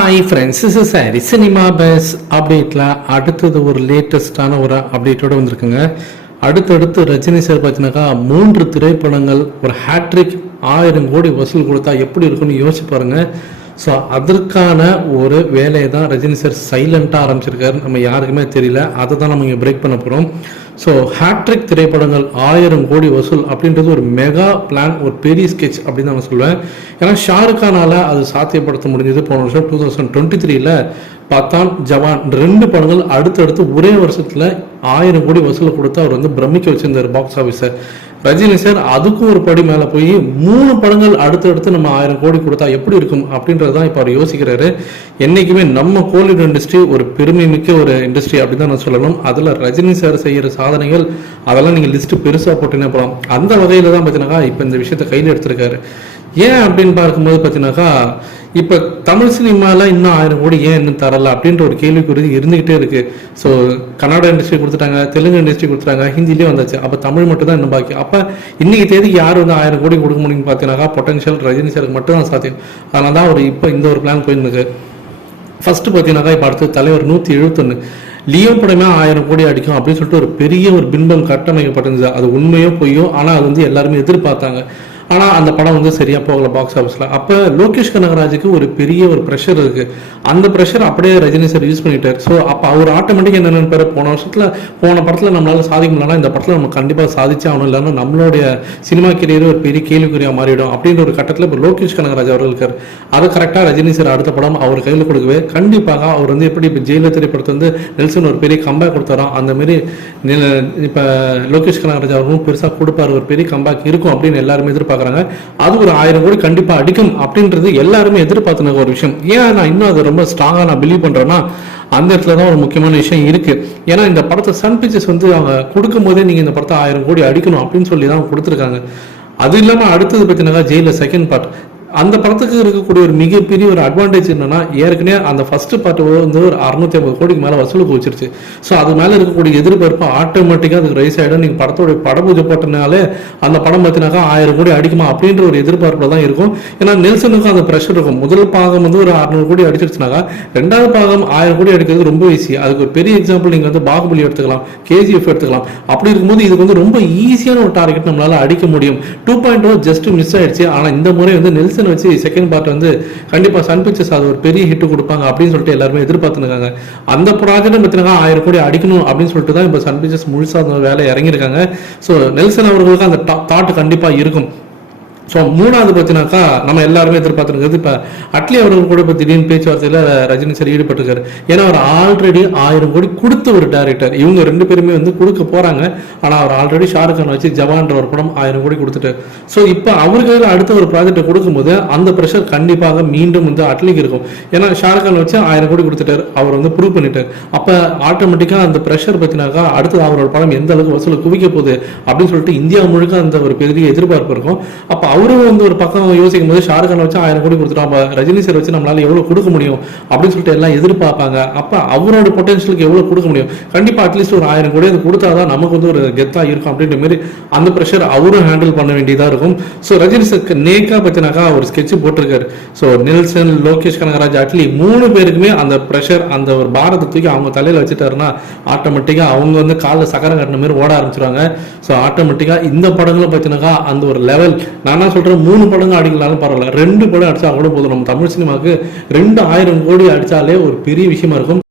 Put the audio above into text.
Hi friends is sorry cinema buzz அப்டேட்டில் அடுத்தது ஒரு லேட்டஸ்டான ஒரு அப்டேட்டோட வந்திருக்குங்க. அடுத்தடுத்து ரஜினி சார் பார்த்தீங்கன்னாக்கா மூன்று திரைப்படங்கள் ஒரு ஹேட்ரிக் ஆயிரம் கோடி வசூல் கொடுத்தா எப்படி இருக்கும்னு யோசிச்சு பாருங்க. ஸோ அதற்கான ஒரு வேலையை தான் ரஜினி சார் சைலண்ட்டாக ஆரம்பிச்சிருக்காரு. நம்ம யாருக்குமே தெரியல. அதை தான் நம்ம இங்கே பிரேக் பண்ண போகிறோம் ஸோ ஹேட்ரிக் திரைப்படங்கள் ஆயிரம் கோடி வசூல் அப்படின்றது ஒரு மெகா பிளான் ஒரு பெரிய ஸ்கெட்ச் அப்படின்னு நான் சொல்லுவேன் ஏன்னா ஷாருக்கானால் அது சாத்தியப்படுத்த முடிஞ்சது. போன வருஷம் டூ தௌசண்ட் டுவெண்ட்டி த்ரீல பத்தான் ஜவான் ரெண்டு படங்கள் அடுத்தடுத்து ஒரே வருஷத்தில் ஆயிரம் கோடி வசூல் கொடுத்து அவர் வந்து பிரமிக்க வச்சிருந்தார் பாக்ஸ் ஆஃபீஸை ரஜினி சார் அதுக்கும் ஒரு படி மேலே போய் மூணு படங்கள் அடுத்தடுத்து நம்ம ஆயிரம் கோடி கொடுத்தா எப்படி இருக்கும் அப்படின்றது தான் இப்போ அவர் யோசிக்கிறாரு. என்னைக்குமே நம்ம கோலிவுட் இண்டஸ்ட்ரி ஒரு பெருமை மிக்க ஒரு இண்டஸ்ட்ரி அப்படின்னு தான் நான் சொல்லணும். அதில் ரஜினி சார் செய்கிற சாதனைகள் அதெல்லாம் நீங்கள் லிஸ்ட்டு பெருசாக போட்டுனே போகலாம் அந்த வகையில் தான் பார்த்தீங்கன்னாக்கா இப்போ இந்த விஷயத்தை கையில் எடுத்திருக்காரு. ஏன் அப்படின்னு பார்க்கும்போது பார்த்தீங்கன்னாக்கா இப்போ தமிழ் சினிமாவில் இன்னும் ஆயிரம் கோடி ஏன் இன்னும் தரல அப்படின்ற ஒரு கேள்விக்குறி இருந்துகிட்டே இருக்கு. ஸோ கன்னட இண்டஸ்ட்ரி கொடுத்துட்டாங்க தெலுங்கு இண்டஸ்ட்ரி கொடுத்துட்டாங்க ஹிந்திலேயே வந்தாச்சு. அப்போ தமிழ் மட்டும் தான் இன்னும் பாக்கி. அப்போ இன்னைக்கு தேதி யார் வந்து ஆயிரம் கோடி கொடுக்க முடியும்னு பார்த்தீங்கன்னாக்கா பொட்டன்ஷியல் ரஜினி சாருக்கு மட்டும் தான் சாத்தியம். அதனால தான் அவர் இப்போ இந்த ஒரு பிளான் போயிருந்துருக்கு ஃபர்ஸ்ட் பார்த்தீங்கன்னாக்கா இப்போ அடுத்து தலைவர் நூற்றி எழுபத்தொன்று லியோ படமே ஆயிரம் கோடி அடிக்கும் அப்படின்னு சொல்லிட்டு ஒரு பெரிய ஒரு பின்பம் கட்டமைக்கப்பட்டிருந்தது. அது உண்மையோ பொய்யோ ஆனால் அது வந்து எல்லாருமே எதிர்பார்த்தாங்க. ஆனால் அந்த படம் வந்து சரியாக போகல பாக்ஸ் ஆஃபீஸில் அப்போ லோகேஷ் கனகராஜுக்கு ஒரு பெரிய ஒரு ப்ரெஷர் இருக்குது அந்த ப்ரெஷர் அப்படியே ரஜினி சார் யூஸ் பண்ணிட்டார். ஸோ அப்போ அவர் ஆட்டோமேட்டிக் என்ன நினைப்பாரு? போன வருஷத்தில் போன படத்தில் நம்மளால் சாதிக்க முடியலனா இந்த படத்தில் நம்ம கண்டிப்பாக சாதிச்சு ஆகணும். இல்லைன்னா நம்மளுடைய சினிமா கெரியர் ஒரு பெரிய கேள்விக்குறியாக மாறிடும் அப்படின்ற ஒரு கட்டத்தில் இப்போ லோகேஷ் கனகராஜ் அவர்கள் இருக்கார். அதை கரெக்டாக ரஜினி சார் அடுத்த படம் அவர் கையில் கொடுக்கவே கண்டிப்பாக அவர் வந்து எப்படி இப்போ ஜெயில திரைப்படத்தை வந்து நெல்சன் ஒரு பெரிய கம்பேக் கொடுத்தாரோ அந்தமாரி இப்போ லோகேஷ் கனகராஜ் அவர்களும் பெருசாக கொடுப்பாரு. ஒரு பெரிய கம்பேக் இருக்கும் அப்படின்னு எல்லாருமே எதிர்பார்க்குறாங்க அது ஒரு ஆயிரம் கோடி கண்டிப்பாக அடிக்கும் அப்படின்றது எல்லாருமே எதிர்பார்த்துன ஒரு விஷயம். ஏன் நான் இன்னும் அதை ரொம்ப ஸ்ட்ராங்காக நான் பிலீவ் பண்ணுறேன்னா அந்த இடத்துல தான் ஒரு முக்கியமான விஷயம் இருக்கு. ஏன்னா இந்த படத்தை சன் பிக்சர்ஸ் வந்து அவங்க கொடுக்கும் போதே நீங்கள் இந்த படத்தை ஆயிரம் கோடி அடிக்கணும் அப்படின்னு சொல்லி தான் கொடுத்துருக்காங்க. அது இல்லாமல் அடுத்தது பார்த்தீங்கன்னா ஜெயில செகண்ட் பார்ட் அந்த படத்துக்கு இருக்கக்கூடிய ஒரு மிகப்பெரிய ஒரு அட்வான்டேஜ் என்னன்னா ஏற்கனவே அந்த ஃபர்ஸ்ட் பார்ட் வந்து ஒரு அறுநூத்தி ஐம்பது கோடிக்கு மேலே வசூலுக்கு வச்சிருச்சு ஸோ அது மேலே இருக்கக்கூடிய எதிர்பார்ப்பு ஆட்டோமேட்டிக்காக அதுக்கு ரைஸ் ஆகிடும் நீங்கள் படத்தோட படபூஜை போட்டனாலே அந்த படம் பார்த்தினாக்கா ஆயிரம் கோடி அடிக்குமா அப்படின்ற ஒரு எதிர்பார்ப்பில் தான் இருக்கும். ஏன்னா நெல்சனுக்கும் அந்த ப்ரெஷர் இருக்கும். முதல் பாகம் வந்து ஒரு அறுநூறு கோடி அடிச்சிருச்சுனாக்கா ரெண்டாவது பாகம் ஆயிரம் கோடி அடிக்கிறது ரொம்ப ஈஸி அதுக்கு ஒரு பெரிய எக்ஸாம்பிள் நீங்கள் வந்து பாகுபலி எடுத்துக்கலாம் கேஜிஎஃப் எடுத்துக்கலாம். அப்படி இருக்கும்போது இதுக்கு வந்து ரொம்ப ஈஸியான ஒரு டார்கெட் நம்மளால அடிக்க முடியும். Two point O just miss ஆயிடுச்சு. ஆனால் இந்த முறை வந்து நெல்சன் வச்சு செகண்ட் பார்ட் வந்து கண்டிப்பாக சன் பிக்சர்ஸ் அது ஒரு பெரிய ஹிட் கொடுப்பாங்க அப்படின்னு சொல்லிட்டு எல்லாருமே எதிர்பார்த்துருக்காங்க. அந்த ப்ராஜெக்ட் பார்த்தீங்கன்னா ஆயிரம் கோடி அடிக்கணும் அப்படின்னு சொல்லிட்டு தான் இப்போ சன் பிக்சர்ஸ் முழுசாக அந்த வேலை இறங்கியிருக்காங்க. ஸோ நெல்சன் அவர்களுக்கு அந்த தாட் கண்டிப்பாக இருக்கும். ஸோ மூணாவது பார்த்தீங்கன்னாக்கா நம்ம எல்லாருமே எதிர்பார்த்துருக்கிறது இப்போ அட்லி அவர்கள் கூட இப்போ திடீர்னு பேச்சுவார்த்தையில் ரஜினி சார் ஈடுபட்டிருக்காரு. ஏன்னா அவர் ஆல்ரெடி ஆயிரம் கோடி கொடுத்த ஒரு டேரக்டர் இவங்க ரெண்டு பேருமே வந்து கொடுக்க போகிறாங்க ஆனால் அவர் ஆல்ரெடி ஷாருக் கான் வச்சு ஜவான்ற ஒரு படம் ஆயிரம் கோடி கொடுத்துட்டு. ஸோ இப்போ அவருக்கு அடுத்த ஒரு ப்ராஜெக்டை கொடுக்கும்போது அந்த ப்ரெஷர் கண்டிப்பாக மீண்டும் வந்து அட்லிக்கு இருக்கும். ஏன்னா ஷாருக் கான் வச்சு ஆயிரம் கோடி கொடுத்துட்டார். அவர் வந்து ப்ரூவ் பண்ணிட்டார். அப்போ ஆட்டோமேட்டிக்காக அந்த ப்ரெஷர் பற்றினாக்கா அடுத்து அவரோட படம் எந்த அளவுக்கு வசூலை குவிக்க போகுது அப்படின்னு சொல்லிட்டு இந்தியா முழுக்க அந்த ஒரு பெரிய எதிர்பார்ப்பு இருக்கும். அப்போ அவரும் வந்து ஒரு பக்கம் யோசிக்கும் போது ஷாருக் கான் வச்சு ஆயிரம் கோடி கொடுத்துட்டோம். ரஜினி சார் வச்சு நம்மளால எவ்வளவு கொடுக்க முடியும் அப்படின்னு சொல்லிட்டு எல்லாம் எதிர்பார்ப்பாங்க. அப்ப அவரோட பொட்டன்ஷியலுக்கு எவ்வளவு கொடுக்க முடியும்? கண்டிப்பா அட்லீஸ்ட் ஒரு ஆயிரம் கோடி அது கொடுத்தாதான் நமக்கு வந்து ஒரு கெத்தா இருக்கும் அப்படின்ற மாதிரி அந்த ப்ரெஷர் அவரும் ஹேண்டில் பண்ண வேண்டியதா இருக்கும். ஸோ ரஜினி சார் நேக்கா பத்தினாக்கா ஒரு ஸ்கெட்ச் போட்டிருக்காரு. ஸோ நெல்சன் லோகேஷ் கனகராஜ் அட்லி மூணு பேருக்குமே அந்த ப்ரெஷர் அந்த ஒரு பாரத்தை தூக்கி அவங்க தலையில வச்சுட்டாருன்னா ஆட்டோமேட்டிக்கா அவங்க வந்து காலில் சக்கரம் கட்டின மாதிரி ஓட ஆரம்பிச்சிருவாங்க. ஸோ ஆட்டோமேட்டிக்கா இந்த படங்களும் பார்த்தீங்கன்னாக்கா அந்த ஒரு லெவல் நானா நான் சொல்கிறேன் மூணு படங்கள் அடிக்கலாலும் பரவாயில்ல. ரெண்டு படம் அடித்தா கூட போதும். நம்ம தமிழ் சினிமாவுக்கு ரெண்டு ஆயிரம் கோடி அடித்தாலே ஒரு பெரிய விஷயமா இருக்கும்.